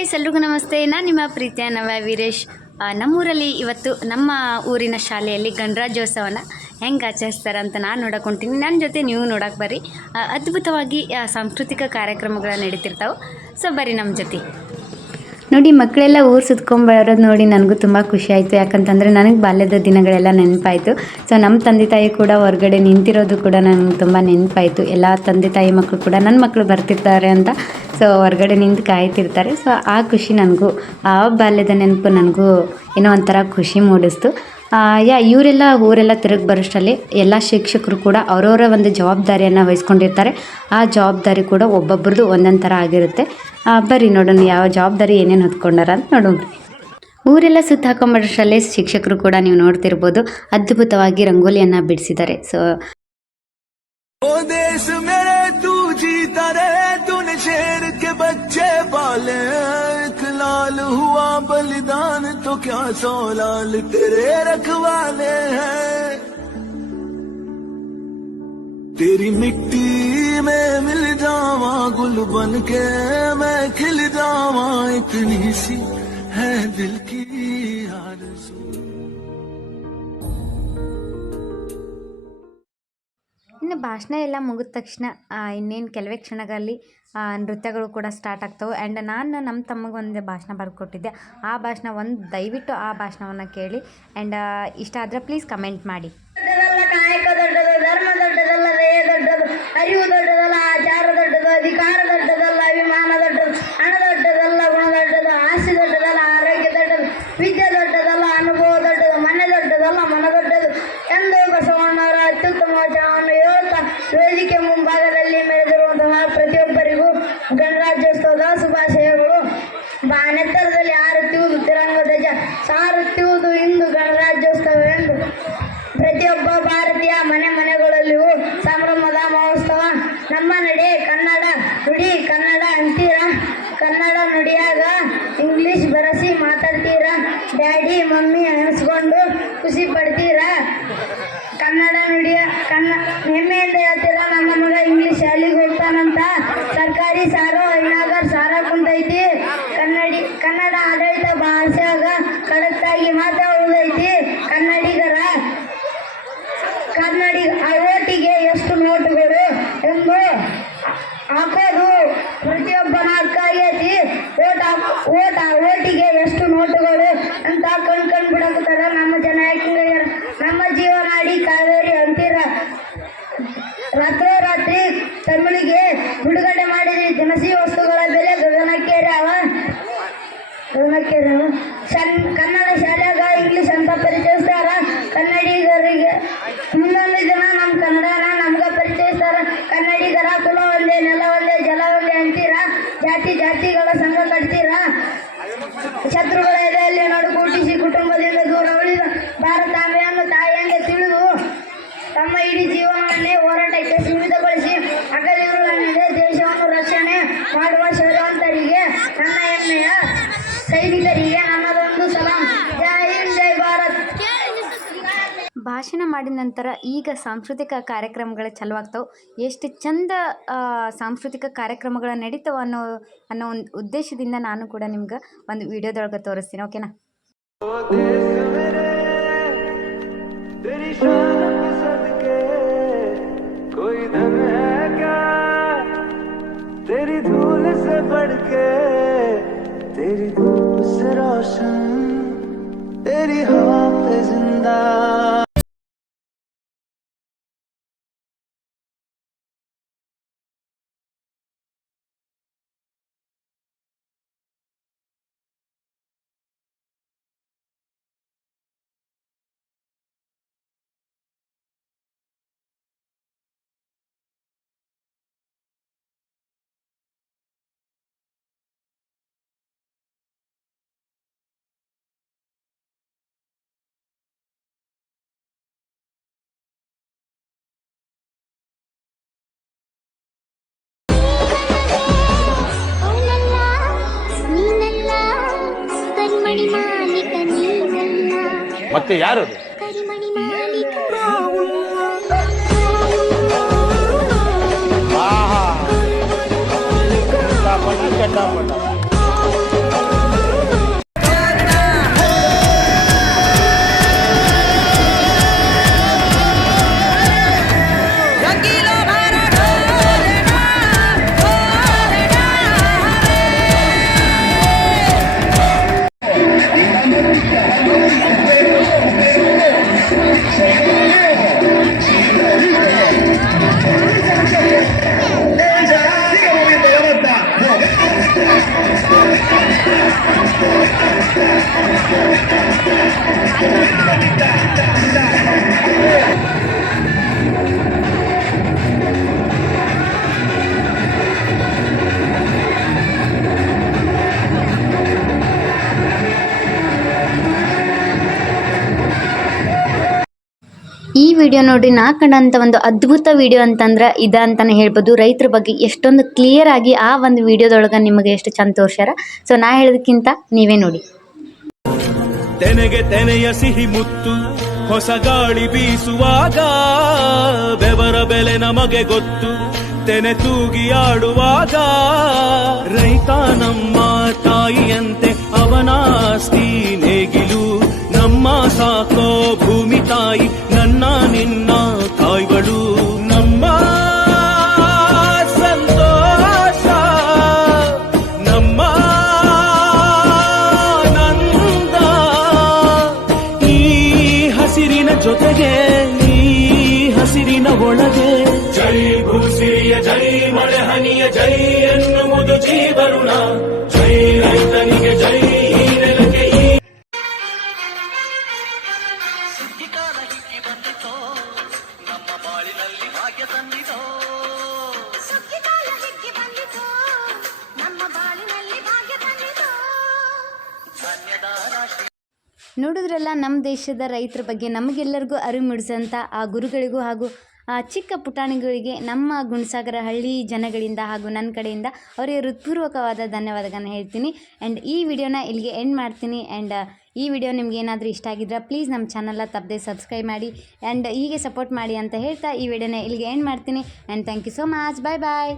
Guys, ಎಲ್ರಿಗೂ ನಮಸ್ತೆ. ನಾನು ನಿಮ್ಮ ಪ್ರೀತಿಯ ನವ್ಯ ವೀರೇಶ್. ನಮ್ಮೂರಲ್ಲಿ ಇವತ್ತು ನಮ್ಮ ಊರಿನ ಶಾಲೆಯಲ್ಲಿ ಗಣರಾಜ್ಯೋತ್ಸವನ ಹೆಂಗೆ ಆಚರಿಸ್ತಾರೆ ಅಂತ ನಾನು ನೋಡಕೊಂತೀನಿ. ನನ್ನ ಜೊತೆ ನೀವು ನೋಡೋಕೆ ಬರ್ರಿ. ಅದ್ಭುತವಾಗಿ ಸಾಂಸ್ಕೃತಿಕ ಕಾರ್ಯಕ್ರಮಗಳು ನಡೀತಿರ್ತಾವೆ. ಸೊ ಬರ್ರಿ ನಮ್ಮ ಜೊತೆ ನೋಡಿ. ಮಕ್ಕಳೆಲ್ಲ ಊರು ಸುತ್ಕೊಂಡ್ಬರೋದು ನೋಡಿ ನನಗೂ ತುಂಬ ಖುಷಿ ಆಯಿತು. ಯಾಕಂತಂದರೆ ನನಗೆ ಬಾಲ್ಯದ ದಿನಗಳೆಲ್ಲ ನೆನಪಾಯಿತು. ಸೊ ನಮ್ಮ ತಂದೆ ತಾಯಿ ಕೂಡ ಹೊರಗಡೆ ನಿಂತಿರೋದು ಕೂಡ ನನಗೆ ತುಂಬ ನೆನಪಾಯಿತು. ಎಲ್ಲ ತಂದೆ ತಾಯಿ ಮಕ್ಕಳು ಕೂಡ ನನ್ನ ಮಕ್ಕಳು ಬರ್ತಿರ್ತಾರೆ ಅಂತ ಸೊ ಹೊರಗಡೆ ನಿಂತು ಕಾಯ್ತಿರ್ತಾರೆ. ಸೊ ಆ ಖುಷಿ ನನಗೂ, ಆ ಬಾಲ್ಯದ ನೆನಪು ನನಗೂ ಏನೋ ಒಂಥರ ಖುಷಿ ಮೂಡಿಸ್ತು. ಊರೆಲ್ಲ ತಿರುಗಿ ಬರೋಷ್ಟರಲ್ಲಿ ಎಲ್ಲ ಶಿಕ್ಷಕರು ಕೂಡ ಅವರವರ ಒಂದು ಜವಾಬ್ದಾರಿಯನ್ನು ವಹಿಸ್ಕೊಂಡಿರ್ತಾರೆ. ಆ ಜವಾಬ್ದಾರಿ ಕೂಡ ಒಬ್ಬೊಬ್ರದ್ದು ಒಂದೊಂದು ಥರ ಆಗಿರುತ್ತೆ. ಬರ್ರಿ ನೋಡೋಣ ಯಾವ ಜವಾಬ್ದಾರಿ ಏನೇನು ಹೊತ್ಕೊಂಡಾರ ಅಂತ ನೋಡೋಣ. ಊರೆಲ್ಲ ಸುತ್ತ ಹಾಕೊಂಬರೋಷ್ಟರಲ್ಲಿ ಶಿಕ್ಷಕರು ಕೂಡ ನೀವು ನೋಡ್ತಿರ್ಬೋದು, ಅದ್ಭುತವಾಗಿ ರಂಗೋಲಿಯನ್ನು ಬಿಡಿಸಿದ್ದಾರೆ. ಸೊ शेर के बच्चे पाले, एक लाल हुआ बलिदान तो क्या 100 लाल तेरे रखवाले हैं। तेरी मिट्टी में मिल जावा गुल बन के मैं खिल जावा, इतनी सी है दिल की आरज़ू। ಇನ್ನು ಭಾಷಣ ಎಲ್ಲ ಮುಗಿದ ತಕ್ಷಣ ಇನ್ನೇನು ಕೆಲವೇ ಕ್ಷಣಗಳಲ್ಲಿ ನೃತ್ಯಗಳು ಕೂಡ ಸ್ಟಾರ್ಟ್ ಆಗ್ತವೆ. ಆ್ಯಂಡ್ ನಾನು ನಮ್ಮ ತಮ್ಮಗೆ ಒಂದು ಭಾಷಣ ಬರ್ಕೊಟ್ಟಿದ್ದೆ. ಆ ಭಾಷಣ ದಯವಿಟ್ಟು ಆ ಭಾಷಣವನ್ನು ಕೇಳಿ. ಆ್ಯಂಡ್ ಇಷ್ಟ ಆದರೆ ಪ್ಲೀಸ್ ಕಮೆಂಟ್ ಮಾಡಿ. ಕಾಯಕ ದೊಡ್ಡದು, ಧರ್ಮ ದೊಡ್ಡದಲ್ಲ, ದಯೆ ದೊಡ್ಡದು, ಅರಿವು ದೊಡ್ಡದಲ್ಲ, ಆಚಾರ ದೊಡ್ಡದು, ಅಧಿಕಾರ ದೊಡ್ಡದಲ್ಲ, ಅಭಿಮಾನ ದೊಡ್ಡದು, ಹಣ ದೊಡ್ಡದಲ್ಲ, ಗುಣ ದೊಡ್ಡದು, ಆಸ್ತಿ ದೊಡ್ಡದಲ್ಲ, ಆರೋಗ್ಯ ದೊಡ್ಡದು, ವಿದ್ಯೆ ದೊಡ್ಡದಲ್ಲ, ಅನುಭವ ದೊಡ್ಡದು, ಮನೆ ದೊಡ್ಡದಲ್ಲ, ಮನ ದೊಡ್ಡದು ಎಂದು ಬಸವಣ್ಣವರ ಅತ್ಯುತ್ತಮ ವಚನವನ್ನು ಹೇಳುತ್ತಾ ವೇದಿಕೆ ಮುಂಭಾಗದಲ್ಲಿ ಮೆರೆದಿರುವಂತಹ ಪ್ರತಿಯೊಬ್ಬರಿಗೂ ಗಣರಾಜ್ಯೋತ್ಸವದ ಶುಭಾಶಯಗಳು. ಬಾನೆತ್ತರದಲ್ಲಿ ಹಾರುತ್ತಿರುವುದು ತಿರಂಗ ಧ್ವಜ, ಸಾರುತ್ತಿರುವುದು ಇಂದು ಗಣರಾಜ್ಯೋತ್ಸವ ಎಂದು ಪ್ರತಿಯೊಬ್ಬ ಭಾರತೀಯ ಮನೆಗಳಲ್ಲಿಯೂ ಸಂಭ್ರಮದ ಮಹೋತ್ಸವ. ನಮ್ಮ ನಡೆ ಕನ್ನಡ, ನುಡಿ ಕನ್ನಡ ಅಂತೀರಾ, ಕನ್ನಡ ನುಡಿಯಾಗ ಇಂಗ್ಲಿಷ್ ಬರೆಸಿ ಮಾತಾಡ್ತೀರಾ, ಡ್ಯಾಡಿ ಮಮ್ಮಿ ಅನಿಸ್ಕೊಂಡು ಖುಷಿ ಪಡ್ತೀರಾ, ಕನ್ನಡ ನುಡಿಯ ಹೆಮ್ಮೆಯಿಂದ ಹೇಳ್ತೀರಾ ನಮ್ಮ ಮಗ ಇಂಗ್ಲಿಷ್ ಶಾಲೆಗೆ ಹೋಗ್ತಾನಂತ, ಸರ್ಕಾರಿ ಸಾರೋ ಐನಾಗರ್ ಸಾರ ಕುಂತೈತಿ, ಕನ್ನಡ ಆಡಳಿತ ಭಾಷೆಯಾಗ ಕಡಕ್ತಾಗಿ ಮಾತಾಡುವುದೈತಿ, ಕನ್ನಡಿಗರ ಓಟಿಗೆ ಎಷ್ಟು ನೋಟುಗಳು ಎಂದು ಹಾಕೋದು ಪ್ರತಿಯೊಬ್ಬನ ಹಕ್ಕಾಗೈತಿ. ಓಟಿಗೆ ಎಷ್ಟು ನೋಟುಗಳು ಅಂತ ಕಣ್ ಬಿಡಕತ್ತಾರ ನಮ್ಮ ಜನ. ಯಾಕೆ ನಮ್ಮ ಜೀವನಾಡಿ ಕಾವೇರಿ ಅಂತೀರ, ರಾತ್ರೋರಾತ್ರಿ ತಮಿಳಿಗೆ ಬಿಡುಗಡೆ ಮಾಡಿದ್ರಿ, ದಿನಸಿ ವಸ್ತುಗಳ ಬೆಲೆ ಗಗನಕ್ಕೇರ್ಯಾವ. ಕನ್ನಡ ಶಾಲೆಯಾಗ ಇಂಗ್ಲಿಷ್ ಅಂತ ಪರಿಚಯಿಸ್ತಾರ ಕನ್ನಡಿಗರಿಗೆ. ಮುಂದೊಂದು ದಿನ ನಮ್ಮ ಕನ್ನಡನ ನಮ್ಗ ಪರಿಚಯಿಸ್ತಾರ. ಕನ್ನಡಿಗರ ಕುಲ ಒಂದೇ, ನೆಲ ಒಂದೇ, ಜಲ ಒಂದೇ ಅಂತೀರಾ, ಜಾತಿಗಳ ಸಂಘ ಕಟ್ತೀರಾ, ಶತ್ರುಗಳ ಎದೆಯಲ್ಲಿ ನಡುಗೂಡಿಸಿ ಕುಟುಂಬದಿಂದ ದೂರ ಉಳಿದ ಭಾರತಾಂಬೆಯನ್ನು ತಾಯಿಯಂಗೆ ತಿಳಿದು ತಮ್ಮ ಇಡೀ ಜೀವನವನ್ನೇ ಹೋರಾಟಕ್ಕೆ ಸೀಮಿತಗೊಳಿಸಿ ಹಗಲಿರುಳನ್ನಿದೆ ದೇಶವನ್ನು ರಕ್ಷಣೆ ಮಾಡುವ ಶೌರ್ಯವಂತರಿಗೆ, ನನ್ನ ಹೆಮ್ಮೆಯ ಸೈನಿಕರಿಗೆ ನನ್ನದೊಂದು ಸಲಾಂ. ಜೈ ಹಿಂದ್, ಜೈ ಭಾರತ್. ಭಾಷಣ ಮಾಡಿದ ನಂತರ ಈಗ ಸಾಂಸ್ಕೃತಿಕ ಕಾರ್ಯಕ್ರಮಗಳು ಚಾಲುವಾಗ್ತಾವೆ. ಎಷ್ಟು ಚಂದ ಸಾಂಸ್ಕೃತಿಕ ಕಾರ್ಯಕ್ರಮಗಳು ನಡೀತಾವೆ ಅನ್ನೋ ಒಂದು ಉದ್ದೇಶದಿಂದ ನಾನು ಕೂಡ ನಿಮ್ಗೆ ಒಂದು ವಿಡಿಯೋದೊಳಗೆ ತೋರಿಸ್ತೀನಿ. ಓಕೆನಾ? ಮತ್ತೆ ಯಾರು ಚಟಾಪಟ ಈ ವಿಡಿಯೋ ನೋಡಿ ನಾ ಕಂಡಂಥ ಒಂದು ಅದ್ಭುತ ವಿಡಿಯೋ ಅಂತಂದ್ರೆ ಇದ ಅಂತಾನೆ ಹೇಳ್ಬೋದು. ರೈತರ ಬಗ್ಗೆ ಎಷ್ಟೊಂದು ಕ್ಲಿಯರ್ ಆಗಿ ಆ ಒಂದು ವಿಡಿಯೋದೊಳಗೆ ನಿಮಗೆ ಎಷ್ಟು ಚಂದ ತೋರ್ಸ್ಯಾರ. ಸೊ ನಾ ಹೇಳೋದಕ್ಕಿಂತ ನೀವೇ ನೋಡಿ. ತೆನೆಗೆ ತೆನೆಯ ಸಿಹಿ ಮುತ್ತು ಹೊಸ ಗಾಳಿ ಬೀಸುವಾಗ ಬೆವರ ಬೆಲೆ ನಮಗೆ ಗೊತ್ತು ತೆನೆ ತೂಗಿ ಆಡುವಾಗ ರೈತ ನಮ್ಮ ತಾಯಿಯಂತೆ ಅವನಾಸ್ತಿ ನೇಗಿಲು ನಮ್ಮ ಸಾಕೋ ಭೂಮಿ ತಾಯಿ ನನ್ನ ನಿನ್ನ ತಾಯ್ಗಳು ನಮ್ಮ ಸಂತೋಷ ನಮ್ಮ ನಂದ ಈ ಹಸಿರಿನ ಜೊತೆಗೆ ಈ ಹಸಿರಿನ ಒಳಗೆ ಜೈ ಭೂಸಿರಿಯ ಜೈ ಮಳೆ ಹನಿಯ ಜೈ ಎನ್ನುವುದು ಜೀವರುಣ ಜೈ ರೈತನಿಗೆ ಜೈ ಈ ನೆಲಕ್ಕೆ ಈ ಸುಗ್ಗಿಕಾಲ ಹಿಕ್ಕಿ ಬಂದಿತೋ ನಮ್ಮ ಬಾಳಿನಲ್ಲಿ ಭಾಗ್ಯ ತಂದಿತೋ ಸುಗ್ಗಿಕಾಲ ಹಿಕ್ಕಿ ಬಂದಿತೋ ನಮ್ಮ ಬಾಳಿನಲ್ಲಿ ಭಾಗ್ಯ ತಂದಿತೋ ಧನ್ಯದ ರಾಶಿ. ನೋಡಿದ್ರಲ್ಲ ನಮ್ಮ ದೇಶದ ರೈತರ ಬಗ್ಗೆ ನಮಗೆಲ್ಲರಿಗೂ ಅರಿವು ಮೂಡಿಸೋಂಥ ಆ ಗುರುಗಳಿಗೂ ಹಾಗೂ ಆ ಚಿಕ್ಕ ಪುಟಾಣಿಗಳಿಗೆ ನಮ್ಮ ಗುಣಸಾಗರ ಹಳ್ಳಿ ಜನಗಳಿಂದ ಹಾಗೂ ನನ್ನ ಕಡೆಯಿಂದ ಅವರಿಗೆ ಹೃತ್ಪೂರ್ವಕವಾದ ಧನ್ಯವಾದಗಳನ್ನು ಹೇಳ್ತೀನಿ. ಆ್ಯಂಡ್ ಈ ವಿಡಿಯೋನ ಇಲ್ಲಿಗೆ ಎಂಡ್ ಮಾಡ್ತೀನಿ. ಆ್ಯಂಡ್ ಈ ವಿಡಿಯೋ ನಿಮ್ಗೆ ಏನಾದರೂ ಇಷ್ಟ ಆಗಿದ್ರೆ ಪ್ಲೀಸ್ ನಮ್ಮ ಚಾನಲ್ನ ತಪ್ಪದೆ ಸಬ್ಸ್ಕ್ರೈಬ್ ಮಾಡಿ ಆ್ಯಂಡ್ ಹೀಗೆ ಸಪೋರ್ಟ್ ಮಾಡಿ ಅಂತ ಹೇಳ್ತಾ ಈ ವಿಡಿಯೋನ ಇಲ್ಲಿಗೆ ಎಂಡ್ ಮಾಡ್ತೀನಿ. And thank you so much. Bye bye.